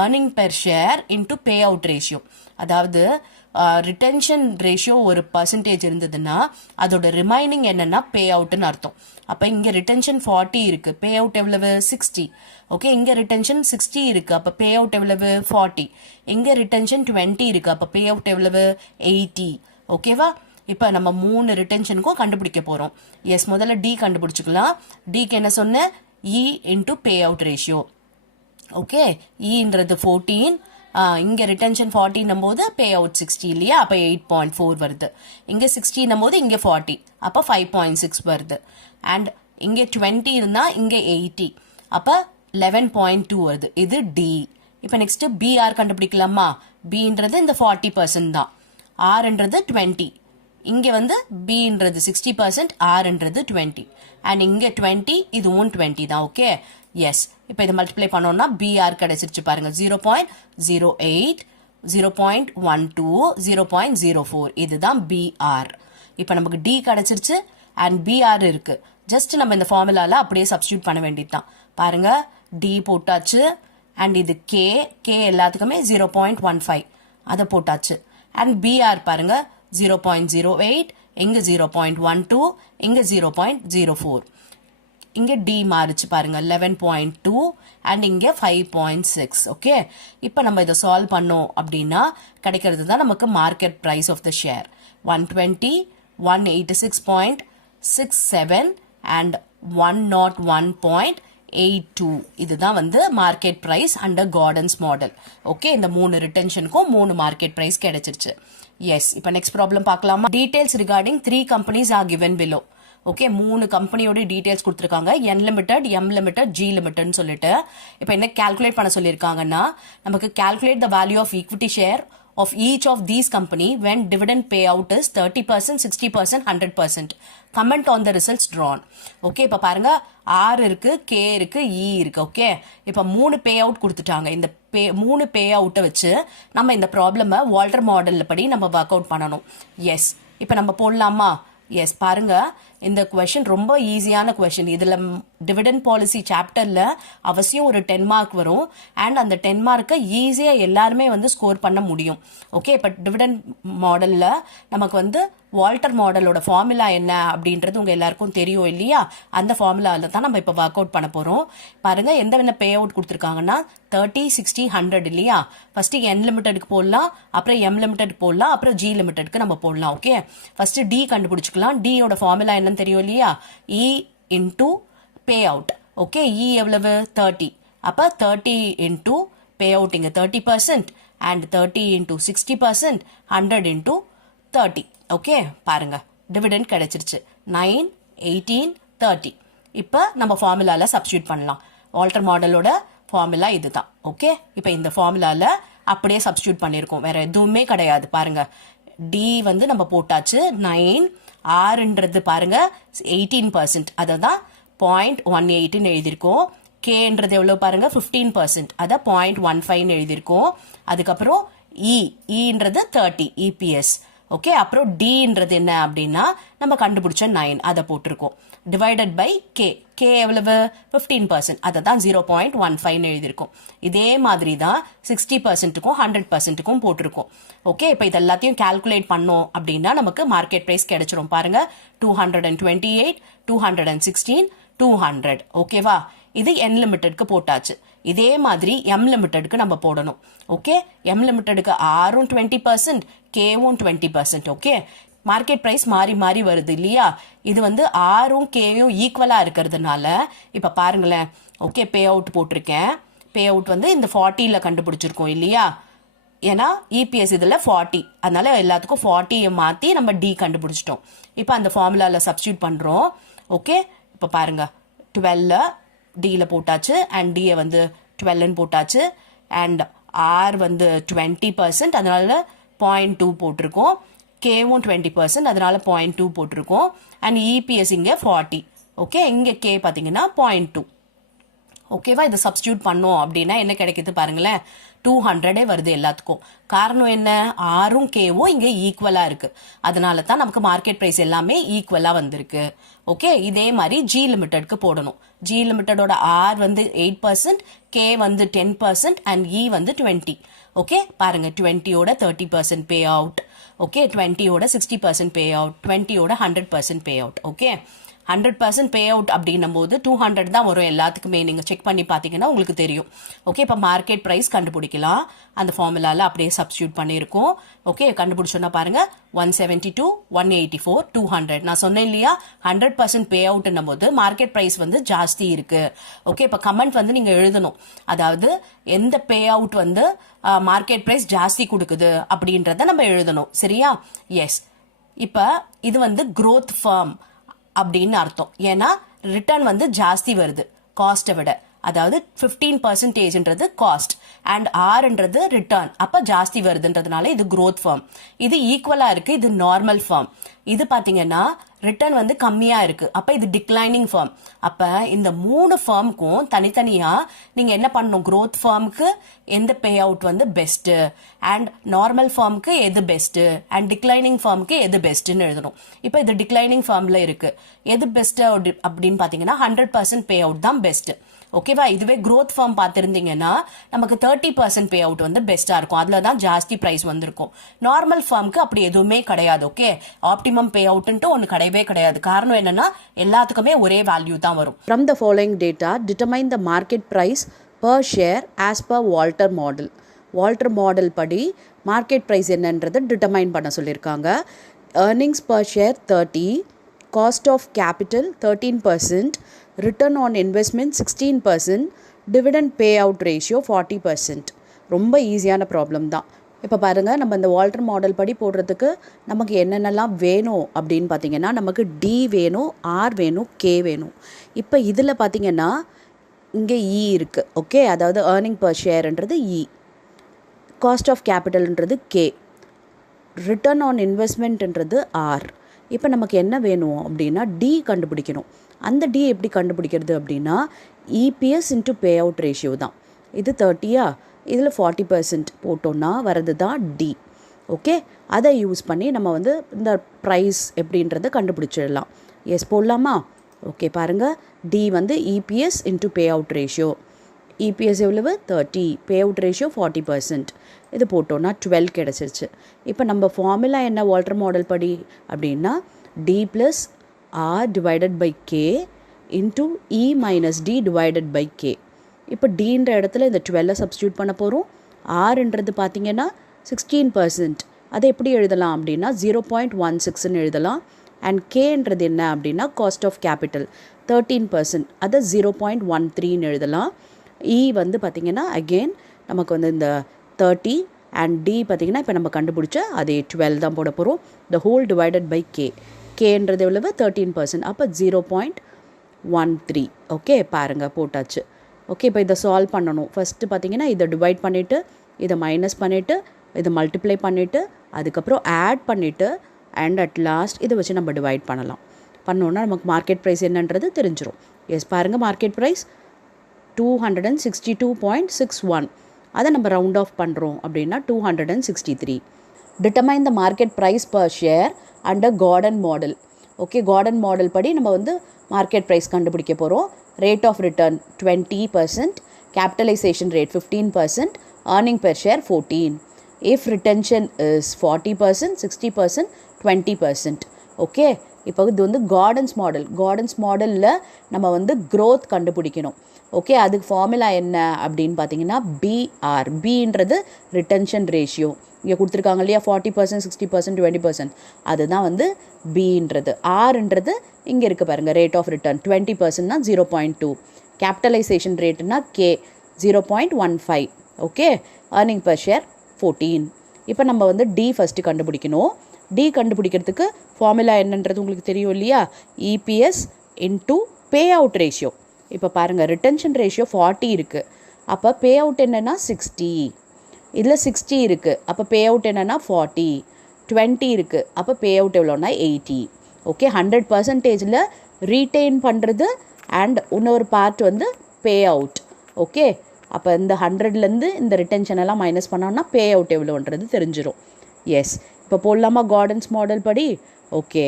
earning per share into payout ratio. அதாவது ரிட்டன்ஷன் ரேஷியோ ஒரு பர்சன்டேஜ் இருந்ததுன்னா அதோட ரிமைனிங் என்னன்னா பே அவுட்னு அர்த்தம். அப்போ இங்கே ரிட்டன்ஷன் 40 இருக்கு, பே அவுட் எவ்வளவு 60. ஓகே, இங்கே ரிட்டன்ஷன் 60 இருக்கு, அப்போ பே அவுட் எவ்வளவு 40. இங்கே ரிட்டன்ஷன் 20 இருக்கு, அப்போ பே அவுட் எவ்வளவு 80. ஓகேவா, இப்போ நம்ம 3 ரிட்டன்ஷனுக்கும் கண்டுபிடிக்க போகிறோம். எஸ், முதல்ல டி கண்டுபிடிச்சிக்கலாம். டிக்கு என்ன சொன்ன, E into payout ratio. Okay, இன்றது 14, இங்கே ரிட்டன்ஷன் 40 போது பே அவுட் 60 இல்லையா, அப்போ 8.4 வருது. இங்கே 60 போது இங்கே 40, அப்போ 5.6 வருது. அண்ட் இங்கே 20 இருந்தால் இங்கே 80, அப்போ 11.2 வருது. இது டி. இப்போ நெக்ஸ்ட் பிஆர் கண்டுபிடிக்கலாமா. பின்றது இந்த 40% தான், ஆர்ன்றது 20. இங்கே வந்து பின்றது 60%, ஆர்ன்றது 20. அண்ட் இங்கே 20, இதுவும் 20 தான். Okay, yes. இப்போ இதை மல்டிப்ளை பண்ணோம்னா பிஆர் கிடைச்சிருச்சு பாருங்க. 0.08, 0.12, 0.04, இதுதான் பிஆர். இப்போ நமக்கு டி கிடைச்சிருச்சு அண்ட் பிஆர் இருக்கு. ஜஸ்ட் நம்ம இந்த ஃபார்முலால அப்படியே சப்ஸ்டியூட் பண்ண வேண்டியது தான். பாருங்க, டி போட்டாச்சு அண்ட் இது கே, கே எல்லாத்துக்குமே 0.15 அதை போட்டாச்சு. அண்ட் பிஆர் பாருங்க 0.08, இங்க 0.12, இங்க 0.04. இங்கே டி மாறிச்சு பாருங்க 11.2 அண்ட் இங்கே 5.6. ஓகே, இப்போ நம்ம இதை சால்வ் பண்ணோம் அப்படின்னா கிடைக்கிறது தான் நமக்கு market price of the share 120, 186.67 and 101.82. இதுதான் வந்து market price under Gordon's model. Okay, இந்த 3 ரிட்டன்ஷனுக்கும் 3 மார்க்கெட் ப்ரைஸ் கிடைச்சிருச்சு. எஸ், இப்போ நெக்ஸ்ட் ப்ராப்ளம் பார்க்கலாமா. Details regarding 3 companies are given below. Okay, 3 கம்பெனியோட டீடைல்ஸ் கொடுத்துருக்காங்க. N limited, M limited, G லிமிடெட்னு சொல்லிட்டு இப்போ என்ன கால்குலேட் பண்ண சொல்லியிருக்காங்கன்னா நமக்கு calculate the value of equity share of each of these company when dividend payout is 30%, 60%, 100%. Comment on the results drawn. Okay, இப்போ பாருங்க ஆர் இருக்கு, கே இருக்கு, இ இருக்கு. ஓகே, இப்போ 3 பே அவுட் கொடுத்துட்டாங்க. இந்த 3 பே அவுட்டை வச்சு நம்ம இந்த ப்ராப்ளமை வால்டர் மாடல் படி நம்ம ஒர்க் அவுட் பண்ணணும். எஸ், இப்போ நம்ம போடலாமா. எஸ், பாருங்க இந்த கொஷின் ரொம்ப ஈஸியான கொஷின். இதில் டிவிடெண்ட் பாலிசி சாப்டரில் அவசியம் ஒரு 10 மார்க் வரும். அண்ட் அந்த 10 மார்க்கை ஈஸியாக எல்லாருமே வந்து ஸ்கோர் பண்ண முடியும். ஓகே, இப்போ டிவிடெண்ட் மாடலில் நமக்கு வந்து வால்டர் மாடலோட ஃபார்முலா என்ன அப்படின்றது உங்கள் எல்லாருக்கும் தெரியும் இல்லையா. அந்த ஃபார்முலாவில் தான் நம்ம இப்போ ஒர்க் அவுட் பண்ண போகிறோம். பாருங்கள் எந்த பே அவுட் கொடுத்துருக்காங்கன்னா 30, 60, 100 இல்லையா. ஃபஸ்ட்டு என் லிமிட்டெடுக்கு போடலாம், அப்புறம் எம் லிமிட்டெடுக்கு போடலாம், அப்புறம் ஜி லிமிட்டெடுக்கு நம்ம போடலாம். ஓகே, ஃபஸ்ட்டு டி கண்டுபிடிச்சிக்கலாம். டியோட ஃபார்முலா என்னன்னு தெரியும் இல்லையா, E into pay out. Okay, E எவ்வளவு 30, அப்போ 30 இன்டூ பே அவுட் இங்கே 30% அண்ட் 30 இன்டூ 60%, 100 இன்டூ 30. ஓகே, பாருங்க டிவிடெண்ட் கிடைச்சிருச்சு 9, 18, 30. இப்போ நம்ம ஃபார்முலாவில் சப்ஸ்டியூட் பண்ணலாம். வால்டர் மாடலோட ஃபார்முலா இதுதான். ஓகே, இப்போ இந்த ஃபார்முலாவில் அப்படியே சப்ஸ்டியூட் பண்ணியிருக்கோம், வேற எதுவுமே கிடையாது. பாருங்க டி வந்து நம்ம போட்டாச்சு 9, ஆர்ன்றது பாருங்க 18%, அதை தான் 0.18 எழுதியிருக்கோம். கேன்றது எவ்வளோ பாருங்க 15%, அதை 0.15 எழுதியிருக்கோம். அதுக்கப்புறம் இன்றது 30 இபிஎஸ். ஓகே, அப்புறம் டின்றது என்ன அப்படின்னா நம்ம கண்டுபிடிச்ச 9 அதை போட்டிருக்கோம். டிவைடட் பை கே, கே எவ்வளவு 15%, அதை தான் 0.15 எழுதியிருக்கோம். இதே மாதிரி தான் 60%க்கும் 100%க்கும் போட்டிருக்கோம். ஓகே, இப்போ இது எல்லாத்தையும் கால்குலேட் பண்ணோம் அப்படின்னா நமக்கு மார்க்கெட் ப்ரைஸ் கிடைச்சிரும். பாருங்க 228, 216, 200. ஓகேவா, இது N லிமிட்டெட்க்கு போட்டாச்சு. இதே மாதிரி M லிமிட்டெட்க்கு நம்ம போடணும். ஓகே, M லிமிட்டெட்க்கு Rம் 20%, Kவும் 20%. ஓகே, மார்க்கெட் ப்ரைஸ் மாறி மாறி வருது இல்லையா? இது வந்து Rம் Kயும் ஈக்குவலாக இருக்கிறதுனால இப்போ பாருங்களேன். ஓகே, பே அவுட் போட்டிருக்கேன். பே அவுட் வந்து இந்த 40ல் கண்டுபிடிச்சிருக்கோம் இல்லையா? ஏன்னா இபிஎஸ் இதில் 40, அதனால எல்லாத்துக்கும் 40 மாற்றி நம்ம டி கண்டுபிடிச்சிட்டோம். இப்போ அந்த ஃபார்முலாவில் சப்ஸ்டியூட் பண்ணுறோம். ஓகே, இப்போ பாருங்க, 12 டியில் போட்டாச்சு அண்ட் டியை வந்து 12ன்னு போட்டாச்சு அண்ட் ஆர் வந்து 20%, அதனால 0.2 போட்டிருக்கோம். கேவும் 20%, அதனால 0.2 போட்டிருக்கோம். அண்ட் இபிஎஸ் இங்கே 40. ஓகே, இங்கே கே பார்த்தீங்கன்னா 0.2. ஓகேவா? இதை சப்ஸ்டியூட் பண்ணோம் அப்படின்னா என்ன கிடைக்குது பாருங்களேன், 200 வருது எல்லாத்துக்கும். காரணம் என்ன? ஆரும் கேவும் இங்கே ஈக்குவலாக இருக்கு. அதனால தான் நமக்கு மார்க்கெட் ப்ரைஸ் எல்லாமே ஈக்குவலாக வந்திருக்கு. ஓகே, இதே மாதிரி ஜி லிமிட்டெட்க்கு போடணும். ஜி லிமிட்டடோட ஆர் வந்து 8%, கே வந்து 10% அண்ட் இ வந்து 20. ஓகே, பாருங்க, 20யோட 30% பே அவுட். ஓகே, 20யோட 60% பே அவுட், 20யோட 100% pay out. Okay, 100% payout அப்படின்னும் போது 200 தான் வரும் எல்லாத்துக்குமே. நீங்கள் செக் பண்ணி பார்த்தீங்கன்னா உங்களுக்கு தெரியும். ஓகே, இப்போ மார்க்கெட் ப்ரைஸ் கண்டுபிடிக்கலாம். அந்த ஃபார்முலாவில் அப்படியே சப்ஸ்டியூட் பண்ணியிருக்கோம். ஓகே, கண்டுபிடிச்சோன்னா பாருங்க, 172, 184, 200. நான் சொன்னேன் இல்லையா, 100% பே அவுட்னும் போது மார்க்கெட் ப்ரைஸ் வந்து ஜாஸ்தி இருக்கு. ஓகே, இப்போ கமெண்ட் வந்து நீங்கள் எழுதணும். அதாவது எந்த பே அவுட் வந்து மார்க்கெட் ப்ரைஸ் ஜாஸ்தி கொடுக்குது அப்படின்றத நம்ம எழுதணும். சரியா? எஸ். இப்போ இது வந்து growth firm அப்படின்னு அர்த்தம். ஏன்னா ரிட்டர்ன் வந்து ஜாஸ்தி வருது காஸ்ட்டை விட. அதாவது 15%ன்றது காஸ்ட் அண்ட் ஆர்ன்றது ரிட்டர்ன், அப்போ ஜாஸ்தி வருதுன்றதுனால இது growth firm. இது ஈக்குவலாக இருக்கு, இது நார்மல் ஃபார்ம். இது பார்த்தீங்கன்னா ரிட்டர்ன் வந்து கம்மியாக இருக்கு, அப்போ இது டிக்ளைனிங் ஃபார்ம். அப்போ இந்த 3 ஃபார்முக்கும் தனித்தனியாக நீங்கள் என்ன பண்ணணும், growth ஃபார்முக்கு எந்த பே அவுட் வந்து பெஸ்ட்டு அண்ட் நார்மல் ஃபார்முக்கு எது பெஸ்ட்டு அண்ட் டிக்ளைனிங் ஃபார்முக்கு எது பெஸ்ட்டுன்னு எழுதணும். இப்போ இது டிக்ளைனிங் ஃபார்மில் இருக்கு. எது பெஸ்ட்டு அப்படின்னு பார்த்தீங்கன்னா 100% பே அவுட் தான் பெஸ்ட்டு. ஓகேவா? இதுவே growth ஃபார்ம் பார்த்துருந்தீங்கன்னா நமக்கு 30% பே அவுட் வந்து பெஸ்ட்டாக இருக்கும். அதில் தான் ஜாஸ்தி ப்ரைஸ் வந்திருக்கும். நார்மல் ஃபார்முக்கு அப்படி எதுவுமே கிடையாது. ஓகே, ஆப்டிமம் பே அவுட்ன்ட்டு ஒன்று கிடையவே கிடையாது. காரணம் என்னன்னா எல்லாத்துக்குமே ஒரே வேல்யூ தான் வரும். From the following data, determine the market price per share as per Walter model. Walter model படி market price என்னன்றதை determine பண்ண சொல்லியிருக்காங்க. Earnings per share 30, cost of capital 13%, return on investment 16%, dividend payout ratio 40%. ரொம்ப ஈஸியான problem தான். இப்போ பாருங்கள், நம்ம இந்த வால்டர் மாடல் படி போடுறதுக்கு நமக்கு என்னென்னலாம் வேணும் அப்படின்னு பார்த்தீங்கன்னா, நமக்கு டி வேணும், ஆர் வேணும், கே வேணும். இப்போ இதில் பார்த்தீங்கன்னா இங்கே இ இருக்குது. ஓகே, அதாவது ஏர்னிங் பர் ஷேர்ன்றது இ, காஸ்ட் ஆஃப் கேபிட்டல்ன்றது கே, ரிட்டர்ன் ஆன் இன்வெஸ்ட்மெண்ட்ன்றது ஆர். இப்போ நமக்கு என்ன வேணும் அப்படின்னா டி கண்டுபிடிக்கணும். அந்த டி எப்படி கண்டுபிடிக்கிறது அப்படின்னா EPS into payout ratio தான். இது 30யா, இதில் 40% போட்டோன்னா வரது தான் டி. ஓகே, அதை யூஸ் பண்ணி நம்ம வந்து இந்த ப்ரைஸ் எப்படின்றத கண்டுபிடிச்சிடலாம். எஸ் போடலாமா? ஓகே, பாருங்கள், டி வந்து EPS into payout ratio. EPS எவ்வளவு? 30, பே அவுட் ரேஷியோ 40%. இது போட்டோன்னா 12 கிடச்சிருச்சு. இப்போ நம்ம ஃபார்முலா என்ன வால்டர் மாடல் படி அப்படின்னா D plus R divided by K into E minus D divided by K. இப்போ டீன்ற இடத்துல இந்த 12 சப்ஸ்டியூட் பண்ண போகிறோம். ஆர்ன்றது பார்த்தீங்கன்னா 16%. அதை எப்படி எழுதலாம் அப்படின்னா 0.16ன்னு எழுதலாம். அண்ட் கேன்றது என்ன அப்படின்னா காஸ்ட் ஆஃப் கேபிட்டல் 13%, அதை 0.13ன்னு எழுதலாம். இ வந்து பார்த்திங்கன்னா அகெயின் நமக்கு வந்து இந்த 30 அண்ட் டி பார்த்திங்கன்னா இப்போ நம்ம கண்டுபிடிச்ச அதே 12 தான் போட போகிறோம். The whole divided by K. கேன்றது எவ்வளவு? 13%, அப்போ 0.13. ஓகே, பாருங்கள், போட்டாச்சு. ஓகே, இப்போ இதை சால்வ் பண்ணணும். ஃபஸ்ட்டு பார்த்திங்கன்னா இதை டிவைட் பண்ணிவிட்டு இதை மைனஸ் பண்ணிவிட்டு இதை மல்டிப்ளை பண்ணிவிட்டு அதுக்கப்புறம் ஆட் பண்ணிவிட்டு அண்ட் அட் லாஸ்ட் இதை வச்சு நம்ம டிவைட் பண்ணலாம். பண்ணோன்னா நமக்கு மார்க்கெட் ப்ரைஸ் என்னன்றது தெரிஞ்சிடும். எஸ், பாருங்கள், மார்க்கெட் ப்ரைஸ் 262.61. அதை நம்ம ரவுண்ட் ஆஃப் பண்ணுறோம் அப்படின்னா 263. Determine the market price per share under Gordon model. Okay, Gordon model படி நம்ம வந்து மார்க்கெட் ப்ரைஸ் கண்டுபிடிக்க போகிறோம். Rate of return 20%, capitalisation rate 15%, earning per share 14. If retention is 40%, 60%, 20%. Okay, இப்போ இது வந்து கார்டன்ஸ் மாடலில் நம்ம வந்து growth கண்டுபிடிக்கணும். ஓகே, அதுக்கு ஃபார்முலா என்ன அப்படின்னு பார்த்தீங்கன்னா பிஆர். பின்றது retention ratio. இங்கே கொடுத்துருக்காங்க இல்லையா 40%, 60%, 20%, அதுதான் வந்து பின்றது. ஆர்ன்றது இங்கே இருக்குது பாருங்கள், ரேட் ஆஃப் ரிட்டர்ன் 20%னா 0.2, கேபிட்டலைசேஷன் ரேட்டுனா K 0.15. Okay, earning per share 14. இப்போ நம்ம வந்து டி ஃபஸ்ட்டு கண்டுபிடிக்கணும். டி கண்டுபிடிக்கிறதுக்கு ஃபார்முலா என்னன்றது உங்களுக்கு தெரியும் இல்லையா, EPS into payout ratio. இப்போ பாருங்கள், ரிட்டன்ஷன் ரேஷியோ 40 இருக்குது, அப்போ பே அவுட் என்னென்னா 60. இதில் 60 இருக்குது, அப்போ பே அவுட் என்னென்னா 40. 20 இருக்குது, அப்போ பே அவுட் எவ்வளோன்னா 80. ஓகே, 100%ல் ரீட்டைன் பண்ணுறது அண்ட் இன்னொரு பார்ட் வந்து பே அவுட். ஓகே, அப்போ இந்த 100லேருந்து இந்த ரிட்டன்ஷன் எல்லாம் மைனஸ் பண்ணோன்னா பே அவுட் எவ்வளோன்றது தெரிஞ்சிடும். எஸ், இப்போ போடலாமா கார்டன்ஸ் மாடல் படி? ஓகே,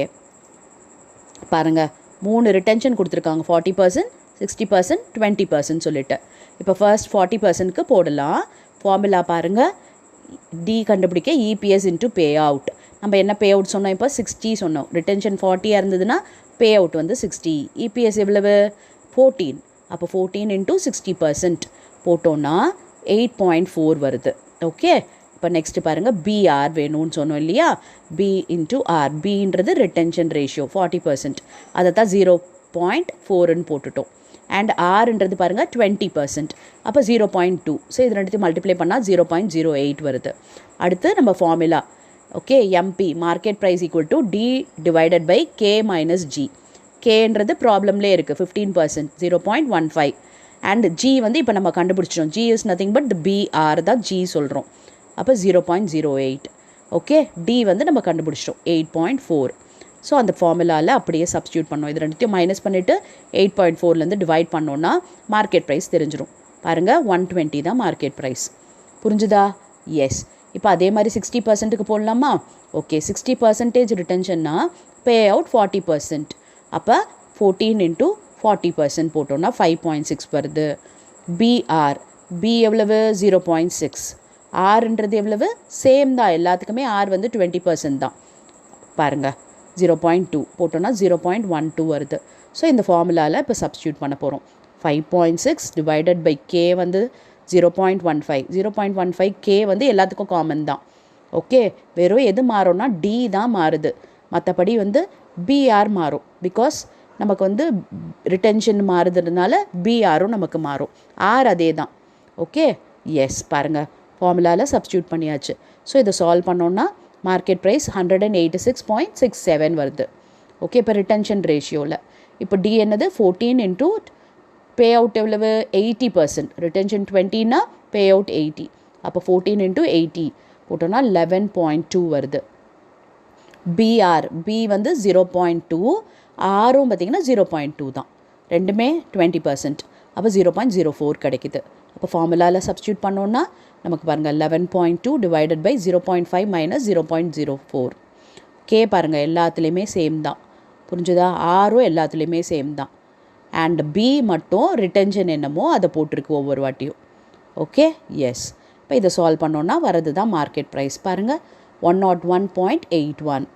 பாருங்கள் 3 ரிட்டன்ஷன் கொடுத்துருக்காங்க, 40%, 60%, 20% சொல்லிட்டு. இப்போ ஃபர்ஸ்ட் 40%க்கு போடலாம். ஃபார்முலா பாருங்கள், டி கண்டுபிடிக்க இபிஎஸ் இன்ட்டு பே அவுட். நம்ம என்ன பே அவுட் சொன்னோம், இப்போ 60 சொன்னோம். ரிட்டன்ஷன் 40 இருந்ததுன்னா பே அவுட் வந்து 60. இபிஎஸ் எவ்வளவு 14, அப்போ 14 இன்ட்டு 60% போட்டோன்னா 8.4 வருது. ஓகே, இப்போ நெக்ஸ்ட்டு பாருங்கள், பிஆர் வேணும்னு சொன்னோம் இல்லையா, பி இன்ட்டு ஆர். பின்றது ரிட்டன்ஷன் ரேஷியோ 40%, அதை தான் 0.4ன்னு போட்டுட்டோம். அண்ட் ஆர்ன்றது பாருங்கள் 20%, அப்போ 0.2. ஸோ இது ரெண்டுத்தையும் மல்டிப்ளை பண்ணால் 0.08 வருது. அடுத்து நம்ம formula, okay, MP market price equal to D divided by K minus G. கேன்றது ப்ராப்ளம்லேயே இருக்குது 15%, 0.15. அண்ட் ஜி வந்து இப்போ நம்ம கண்டுபிடிச்சிட்டோம், G is nothing but BR தான் ஜி சொல்கிறோம், அப்போ 0.08. ஓகே, டி வந்து நம்ம கண்டுபிடிச்சிட்டோம் 8.4. ஸோ அந்த ஃபார்முலாவில் அப்படியே சப்ஸ்டியூட் பண்ணோம். இது ரெண்டுத்தையும் மைனஸ் பண்ணிவிட்டு 8.4லேருந்து டிவைட் பண்ணோன்னா மார்க்கெட் ப்ரைஸ் தெரிஞ்சிடும். பாருங்கள், 120 தான் மார்க்கெட் ப்ரைஸ். புரிஞ்சுதா? எஸ். இப்போ அதே மாதிரி 60%க்கு போடலாமா? ஓகே, 60% ரிட்டன்ஷன்னா பே அவுட் 40%, அப்போ 14 இன்ட்டு 40% போட்டோன்னா 5.6 வருது. பிஆர், பி எவ்வளவு 0.6. ஆர்ன்றது எவ்வளவு சேம் தான், எல்லாத்துக்குமே ஆர் வந்து 20% தான். பாருங்கள், 0.2 போட்டோன்னா 0.12 வருது. ஸோ இந்த ஃபார்முலாவில் இப்போ சப்ஸ்டியூட் பண்ண போகிறோம். 5.6 டிவைடட் பை கே வந்து 0.15. 0.15 கே வந்து எல்லாத்துக்கும் காமன் தான். ஓகே, வெறும் எது மாறும்னா டி தான் மாறுது, மற்றபடி வந்து பிஆர் மாறும். பிகாஸ் நமக்கு வந்து ரிட்டன்ஷன் மாறுதுனால பிஆரும் நமக்கு மாறும். ஆர் அதே தான். Okay, yes. பாருங்கள், ஃபார்முலாவில் சப்ஸ்டியூட் பண்ணியாச்சு. ஸோ இதை சால்வ் பண்ணோன்னா மார்க்கெட் ப்ரைஸ் 186.67 வருது. ஓகே, இப்போ ரிட்டன்ஷன் ரேஷியோவில் இப்போ டி என்னது 14 இன்ட்டு பே அவுட் எவ்வளவு 80%, ரிட்டன்ஷன் 20னா பே அவுட் 80, அப்போ 14 இன்ட்டு 80 போட்டோன்னா 11.2 வருது. பிஆர், பி வந்து 0.2, ஆரும் பார்த்திங்கன்னா 0.2 தான், ரெண்டுமே 20%, அப்போ 0.04 கிடைக்குது. அப்போ ஃபார்முலாவில் சப்ஸ்டியூட் பண்ணோன்னா நமக்கு பாருங்கள் 11.2 டிவைடட் பை 0.5 மைனஸ் 0.04. கே பாருங்கள் எல்லாத்துலேயுமே சேம் தான். புரிஞ்சுதா? ஆரும் எல்லாத்துலேயுமே சேம் தான். அண்ட் பி மட்டும் ரிட்டன்ஷன் என்னமோ அதை போட்டிருக்கு ஒவ்வொரு வாட்டியும். Okay, yes. இப்போ இதை சால்வ் பண்ணோன்னா வரது தான் மார்க்கெட் ப்ரைஸ். பாருங்கள் 101.81.